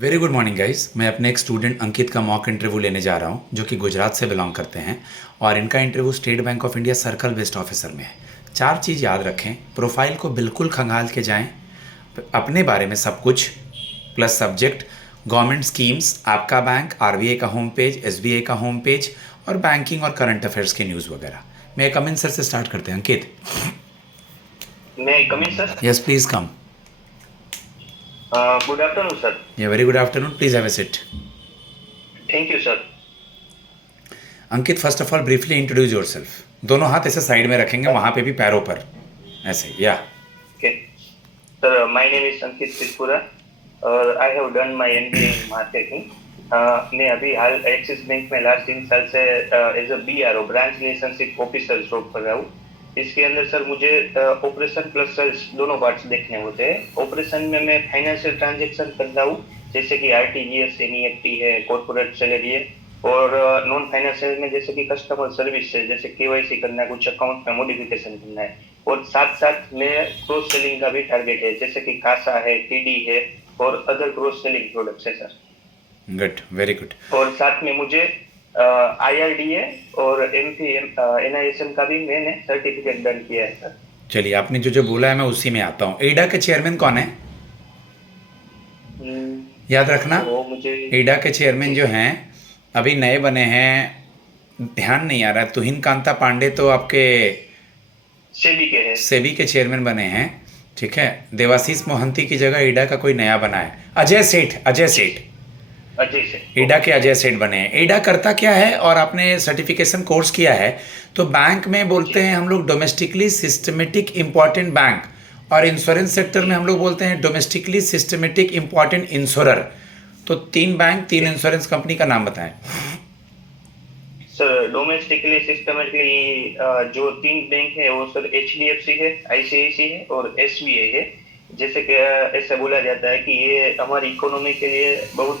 Very good morning guys. मैं अपने एक स्टूडेंट अंकित का मॉक इंटरव्यू लेने जा रहा हूँ जो कि गुजरात से बिलोंग करते हैं और इनका interview state bank of India circle based officer में है। चार चीज़ याद रखें, प्रोफाइल को बिल्कुल खंगाल के जाएं, अपने बारे में सब कुछ प्लस सब्जेक्ट, गवर्नमेंट स्कीम्स, आपका बैंक, आरबीआई का होम पेज, एसबीआई का होम पेज और बैंकिंग और करंट अफेयर्स के न्यूज़ वगैरह। मैं कमिन सर से स्टार्ट करते हैं। अंकित, May I come in, sir? Yes please come. Good afternoon, sir. या very good afternoon, please have a seat. Thank you, sir. Ankit, first of all briefly introduce your self. दोनों हाथ ऐसे side में रखेंगे, वहाँ पे भी पैरों पर ऐसे, या Okay. Sir, my name is Ankit Tripura और I have done my MBA in marketing. मैं अभी हाल एक्सिस बैंक में लास्ट 3 साल से as a BRO branch relationship officer job कर रहा हूँ। इसके अंदर सर मुझे ऑपरेशन प्लस सेल्स दोनों पार्ट्स देखने होते हैं। ऑपरेशन में मैं फाइनेंशियल ट्रांजेक्शन करता हूँ, जैसे कि आरटीजीएस, एनईएफटी है, कॉर्पोरेट सैलरी है, और नॉन फाइनेंशियल में जैसे कि कस्टमर सर्विस है, जैसे केवाईसी करना है, कुछ अकाउंट में मॉडिफिकेशन करना है। और साथ साथ में क्रॉस सेलिंग का भी टारगेट है, जैसे कि कासा है, टीडी है और अदर क्रॉस सेलिंग प्रोडक्ट्स है सर। Good, very good. और साथ में मुझे IRDA और NISM का भी मैंने सर्टिफिकेट डन किया है सर। चलिए, आपने जो जो बोला है मैं उसी में आता हूँ। एडा के चेयरमैन कौन है, याद रखना। वो मुझे एडा के चेयरमैन जो हैं अभी नए बने हैं, ध्यान नहीं आ रहा है, तुहिन कांता पांडे तो आपके सेबी के है। सेबी के चेयरमैन बने हैं, ठीक है। देवाशीष मोहंती की जगह एडा का कोई नया बना है, अजय सेठ। अजय सेठ अजय से। एडा के अजय सेठ बने हैं। एडा करता क्या है, और आपने सर्टिफिकेशन कोर्स किया है तो बैंक में बोलते हैं हम लोग डोमेस्टिकली सिस्टमेटिक इम्पॉर्टेंट बैंक, और इंश्योरेंस सेक्टर में हम लोग बोलते हैं डोमेस्टिकली सिस्टमेटिक इम्पॉर्टेंट इंश्योरर। तो 3 बैंक 3 इंश्योरेंस कंपनी का नाम बताएं। सर डोमेस्टिकली सिस्टमेटिकली जो 3 बैंक है वो सर HDFC है, ICICI है और SBI है। जैसे कि ऐसा बोला जाता है कि ये हमारी इकोनॉमी के लिए बहुत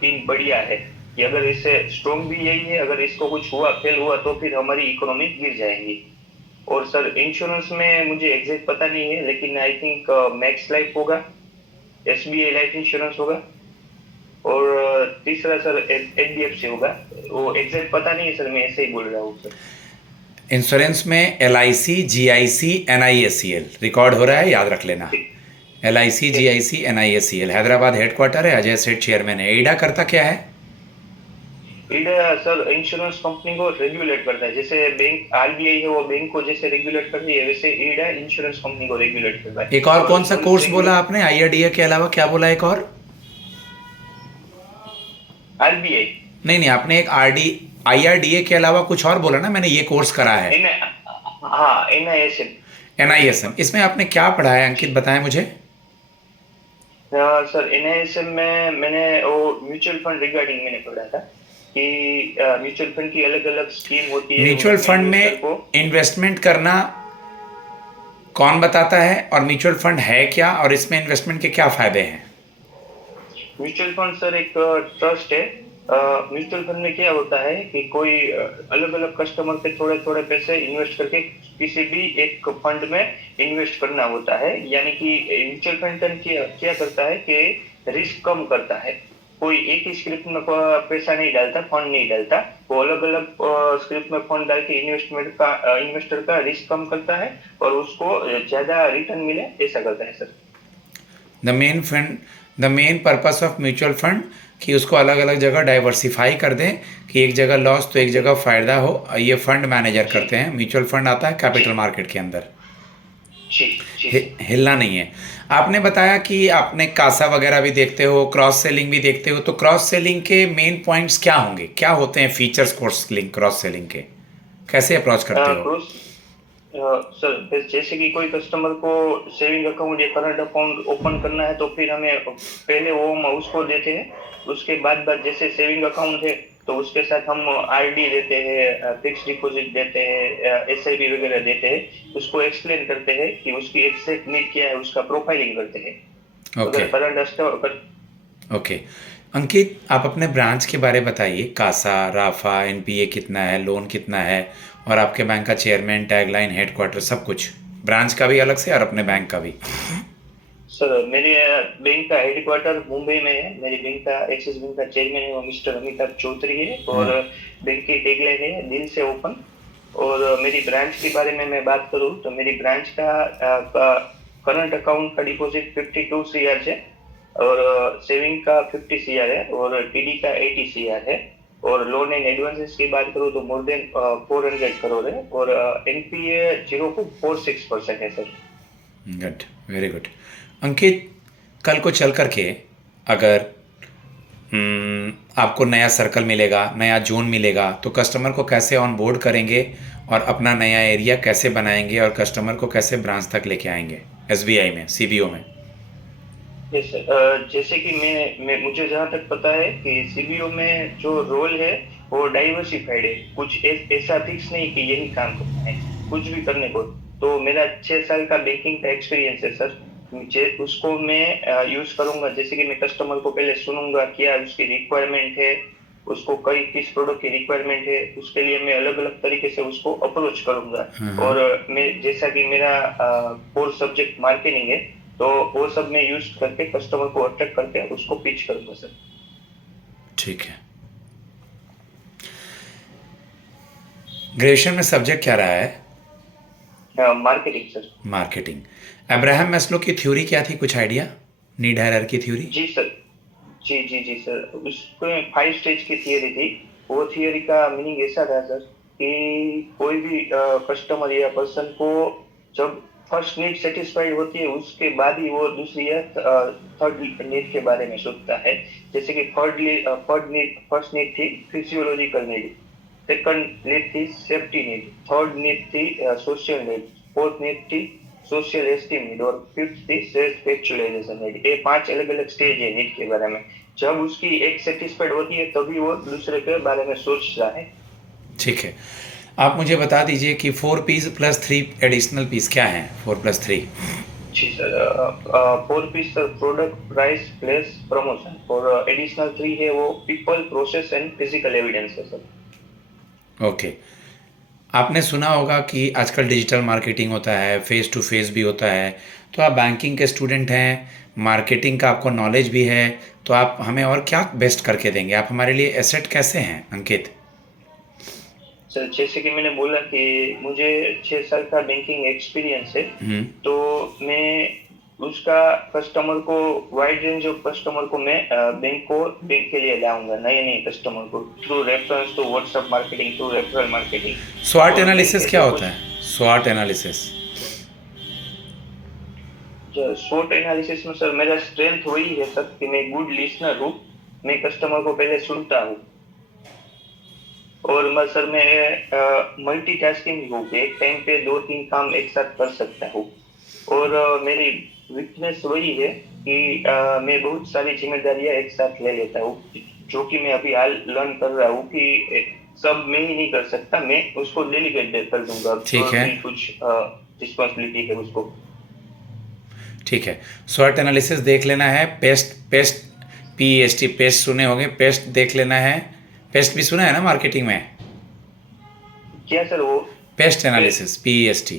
3 बढ़िया है, कि अगर इससे स्ट्रॉन्ग भी यही है, अगर इसको कुछ हुआ, फेल हुआ तो फिर हमारी इकोनॉमी गिर जाएगी। और सर इंश्योरेंस में मुझे एग्जैक्ट पता नहीं है, लेकिन आई थिंक मैक्स लाइफ होगा, SBI लाइफ इंश्योरेंस होगा, और तीसरा सर HDFC होगा। वो एग्जैक्ट पता नहीं है सर, मैं ऐसे ही बोल रहा हूँ सर। इंश्योरेंस में LIC, GIC, NISCL रिकॉर्ड हो रहा है, याद रख लेना। ठीक। LIC, GIC, NISCL Hyderabad headquarter है, अजय सेठ चेयरमैन है। एडा करता क्या है? ईडा सर इंश्योरेंस कंपनी को रेगुलेट करता है, जैसे बैंक RBI है वो बैंक को जैसे रेगुलेट करती है, वैसे ईडा इंश्योरेंस कंपनी को रेगुलेट करता है। एक और कौन सा कोर्स बोला आपने? IRDA के अलावा क्या बोला एक और? RBI। नहीं नहीं, आपने एक IRDA के अलावा कुछ और बोला ना, मैंने ये कोर्स करा है। हाँ, NISM। NISM, इसमें आपने क्या पढ़ा है अंकित, बताएं मुझे। सर NISM में मैंने वो म्यूचुअल फंड रिगार्डिंग मैंने पढ़ा था, कि म्यूचुअल फंड की अलग अलग स्कीम होती है। म्यूचुअल फंड में इन्वेस्टमेंट करना कौन बताता है, और म्यूचुअल फंड है क्या, और इसमें इन्वेस्टमेंट के क्या फायदे हैं? म्यूचुअल फंड सर एक ट्रस्ट है। म्यूचुअल फंड में क्या होता है कि कोई अलग अलग कस्टमर पे थोड़े थोड़े पैसे इन्वेस्ट करके किसी भी एक फंड में इन्वेस्ट करना होता है। यानी कि म्यूचुअल फंड क्या करता है कि रिस्क कम करता है। कोई एक ही स्क्रिप्ट में पैसा नहीं डालता, फंड नहीं डालता, वो अलग अलग स्क्रिप्ट में फंड डाल के इन्वेस्टर का रिस्क कम करता है और उसको ज्यादा रिटर्न मिले, ऐसा करता है sir. The main purpose of mutual fund कि उसको अलग अलग जगह डाइवर्सिफाई कर दें, कि एक जगह लॉस तो एक जगह फ़ायदा हो। ये फंड मैनेजर करते हैं। म्यूचुअल फंड आता है कैपिटल मार्केट के अंदर, हिलना नहीं है। आपने बताया कि आपने कासा वगैरह भी देखते हो, क्रॉस सेलिंग भी देखते हो, तो क्रॉस सेलिंग के मेन पॉइंट्स क्या होंगे, क्या होते हैं फीचर्स क्रॉस सेलिंग के, कैसे अप्रोच करते हो? सर जैसे कि कोई कस्टमर को सेविंग अकाउंट या करंट अकाउंट ओपन करना है, तो फिर हमें पहले वो हम उसको देते हैं। उसके बाद जैसे सेविंग अकाउंट है तो उसके साथ हम RD देते हैं, फिक्स डिपॉजिट देते हैं, SIP वगैरह देते हैं। उसको एक्सप्लेन करते हैं कि उसकी एग्जैक्ट नीड क्या है, उसका प्रोफाइलिंग करते हैं। ओके अगर करंट ओके। अंकित, आप अपने ब्रांच के बारे बताइए। कासा, राफा, NPA कितना है, लोन कितना है, और आपके बैंक का चेयरमैन, टैगलाइन, हेडक्वार्टर, सब कुछ, ब्रांच का भी अलग से और अपने बैंक का भी। सर मेरे बैंक का हेडक्वार्टर मुंबई में है। मेरी बैंक का एक्सिस बैंक का चेयरमैन है वो मिस्टर अमिताभ चौधरी है। और बैंक की टैगलाइन है दिल से ओपन। और मेरी ब्रांच के बारे में मैं बात करूं तो मेरी ब्रांच का करंट अकाउंट का डिपॉजिट 52 सीआर है। और सेविंग का 50 सीआर है। और टीडी का 80 सीआर है। और लोन एंड एडवांसेस की बात करूं तो मोर देन 400 करोड़ है। और एनपीए 0.46% है sir. Good, very good. Ankit, कल को चल कर के अगर आपको नया सर्कल मिलेगा, नया जोन मिलेगा, तो कस्टमर को कैसे ऑन बोर्ड करेंगे और अपना नया एरिया कैसे बनाएंगे और कस्टमर को कैसे ब्रांच तक लेके आएंगे एसबीआई में, सीबीओ में? Yes sir. जैसे कि मैं मुझे जहाँ तक पता है कि सीबीओ में जो रोल है वो डाइवर्सिफाइड है। कुछ ऐसा फिक्स नहीं कि यही काम करना है, कुछ भी करने को। तो मेरा 6 साल का बैंकिंग का एक्सपीरियंस है सर। मुझे उसको मैं यूज करूंगा। जैसे कि मैं कस्टमर को पहले सुनूंगा क्या उसकी रिक्वायरमेंट है, उसको कई किस प्रोडक्ट की रिक्वायरमेंट है, उसके लिए मैं अलग अलग तरीके से उसको अप्रोच करूंगा। और मैं जैसा कि मेरा कोर सब्जेक्ट मार्केटिंग है तो वो सब मैं यूज करके कस्टमर को अट्रैक्ट करके उसको पिच करूंगा सर। ठीक है। ग्रेजुएशन में सब्जेक्ट क्या रहा है? Marketing sir. Marketing. Abraham Maslow की थ्योरी क्या थी, कुछ आइडिया? Need hierarchy theory. जी सर। जी सर। उसमें 5 स्टेज की थियरी थी। वो थियरी का मीनिंग ऐसा था सर कि कोई भी कस्टमर या पर्सन को जब फर्स्ट नीड सेटिस्फाइड होती है उसके बाद ही वो दूसरी या थर्ड नीड के बारे में सोचता है। जैसे कि फर्स्ट नीड थी फिजियोलॉजिकल नीड, सेकंड नीड थी सेफ्टी नीड, थर्ड नीड थी सोशल नीड, फोर्थ नीड थी सोशल एस्टीम नीड और फिफ्थ थी सेल्फ एक्चुअलाइजेशन नीड। ये 5 अलग अलग स्टेज है नीड के बारे में। जब उसकी एक सेटिस्फाइड होती है तभी वो दूसरे के बारे में सोचता है। ठीक है। आप मुझे बता दीजिए कि 4 पीस प्लस 3 एडिशनल पीस क्या हैं? 4 प्लस 3। जी sir. 4 P's sir product price place promotion. और एडिशनल 3 है वो people process and physical evidence है सर। ओके। आपने सुना होगा कि आजकल डिजिटल मार्केटिंग होता है, फेस टू फेस भी होता है। तो आप बैंकिंग के स्टूडेंट हैं, मार्केटिंग का आपको नॉलेज भी है, तो आप हमें और क्या बेस्ट करके देंगे? आप हमारे लिए एसेट कैसे हैं अंकित? सर जैसे कि मैंने बोला कि मुझे 6 साल का बैंकिंग एक्सपीरियंस है। तो मैं उसका कस्टमर को वाइड रेंज ऑफ कस्टमर को मैं बैंक के लिए लाऊंगा, नए नए कस्टमर को through reference to WhatsApp marketing, through referral marketing. स्वॉट एनालिसिस क्या होता है? स्वॉट एनालिसिस। स्वॉट एनालिसिस में सर मेरा स्ट्रेंथ वही है सर कि मैं गुड लिसनर हूँ। मैं कस्टमर को पहले सुनता हूँ। और मैं मल्टीटास्किंग हूँ, एक टाइम पे 2-3 काम एक साथ कर सकता हूँ। और मेरी वीकनेस वही है कि मैं बहुत सारी जिम्मेदारियां एक साथ ले लेता हूँ, जो कि मैं अभी हाल लर्न कर रहा हूँ कि सब मैं ही नहीं कर सकता, मैं उसको डेलीगेट कर दूंगा। ठीक है। कुछ रिस्पॉन्सिबिलिटी है उसको। ठीक है। स्वॉट एनालिसिस देख लेना है। पेस्ट पेस्ट PEST, पेस्ट सुने होंगे, पेस्ट देख लेना है। पेस्ट भी सुना है ना मार्केटिंग में? क्या सर वो? Paste analysis, PEST।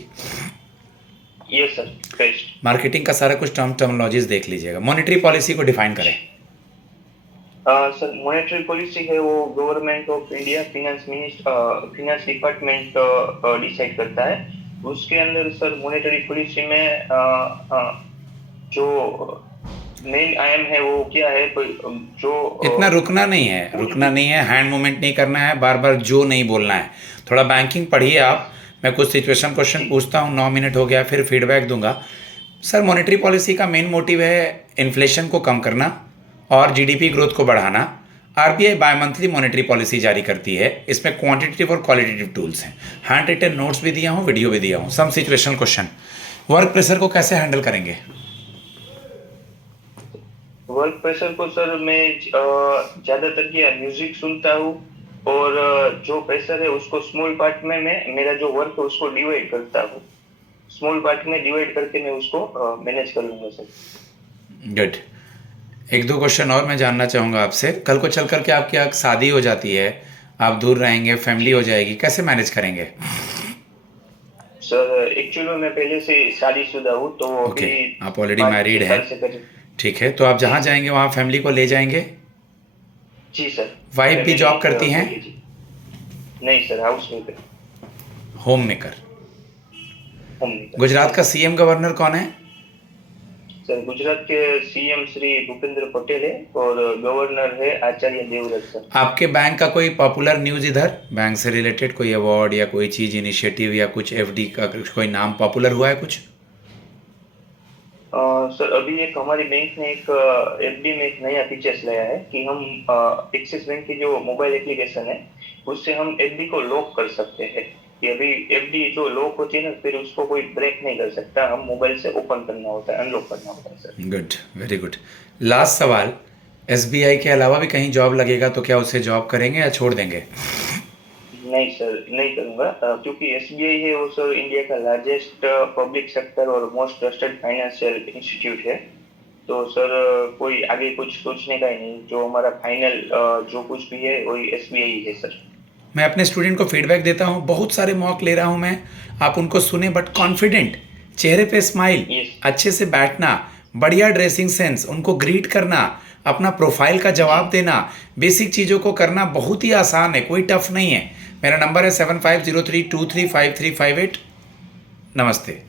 Yes sir, paste. Marketing का सारा कुछ टर्मोलॉजीज देख लीजिएगा। मॉनेटरी पॉलिसी को डिफाइन करें। सर मॉनेटरी पॉलिसी है वो government of India finance department decide करता है। उसके अंदर सर मॉनेटरी पॉलिसी में जो मेन आयम है वो क्या है, जो इतना रुकना नहीं है, रुकना नहीं है, हैंड मूवमेंट नहीं करना है, बार बार जो नहीं बोलना है। थोड़ा बैंकिंग पढ़िए आप। मैं कुछ सिचुएशन क्वेश्चन पूछता हूँ, 9 मिनट हो गया, फिर फीडबैक दूंगा। सर मॉनेटरी पॉलिसी का मेन मोटिव है इन्फ्लेशन को कम करना और जीडीपी ग्रोथ को बढ़ाना। RBI bi-monthly monetary policy जारी करती है। इसमें क्वांटिटेटिव और क्वालिटेटिव टूल्स हैं। हैंड रिटन नोट्स भी दिया हूँ, वीडियो भी दिया हूँ। Some situational question. Work pressure को कैसे हैंडल करेंगे? वर्क प्रेशर को सर मैं ज्यादातर क्या म्यूजिक सुनता हूँ। और जो प्रेशर है उसको स्मॉल पार्ट में मैं मेरा जो वर्क है उसको डिवाइड करता हूँ। स्मॉल पार्ट में डिवाइड करके मैं उसको मैनेज कर लूंगा सर। गुड। 1-2 क्वेश्चन और मैं जानना चाहूँगा आपसे। कल को चल कर के आपकी आग शादी हो जाती है, आप दूर रहेंगे, फैमिली हो जाएगी, कैसे मैनेज करेंगे? सर एक्चुअली मैं पहले से शादीशुदा हूँ, तो ओके, अभी आप ऑलरेडी 5-6 मैरिड हैं। साल से करीब। ठीक है, तो आप जी जहाँ सर। जाएंगे वहाँ फैमिली को ले जाएंगे। जी सर। वाइफ भी फैमिली जॉब करती हैं। को लीजिए। नहीं sir, house maker. Home maker. Home maker. Gujarat yes का सर। सीएम गवर्नर कौन है? सर गुजरात के सीएम श्री भूपेंद्र पटेल है और गवर्नर है आचार्य देवव्रत सर। आपके बैंक का कोई पॉपुलर न्यूज़ इधर, बैंक से रिलेटेड कोई अवार्ड या कोई चीज़, इनिशिएटिव या कुछ एफडी का कोई नाम पॉपुलर हुआ है कुछ? सर अभी एक हमारी बैंक ने एक एफडी में एक नया फीचर्स लाया है कि हम एक्सिस बैंक की जो मोबाइल एप्लीकेशन है उससे हम एफडी को लॉक कर सकते हैं। कि अभी एफडी जो लॉक होती है ना, फिर उसको कोई ब्रेक नहीं कर सकता, हम मोबाइल से ओपन करना होता है, अनलॉक करना होता है sir. Good, very good. Last सवाल, एसबीआई के अलावा भी कहीं जॉब लगेगा तो क्या उसे जॉब करेंगे या छोड़ देंगे? नहीं सर, नहीं करूंगा, क्योंकि एसबीआई है वो सर इंडिया का लार्जेस्ट पब्लिक सेक्टर और मोस्ट ट्रस्टेड फाइनेंशियल इंस्टीट्यूट है। तो सर कोई आगे कुछ सोचने का ही नहीं, जो हमारा फाइनल जो कुछ भी है वही एसबीआई है सर। मैं अपने स्टूडेंट को फीडबैक देता हूँ, बहुत सारे मॉक ले रहा हूँ मैं, आप उनको सुने बट कॉन्फिडेंट, चेहरे पे स्माइल, Yes. अच्छे से बैठना, बढ़िया ड्रेसिंग सेंस, उनको ग्रीट करना, अपना प्रोफाइल का जवाब देना, बेसिक चीज़ों को करना बहुत ही आसान है, कोई टफ नहीं है। मेरा नंबर है 7503235358। नमस्ते।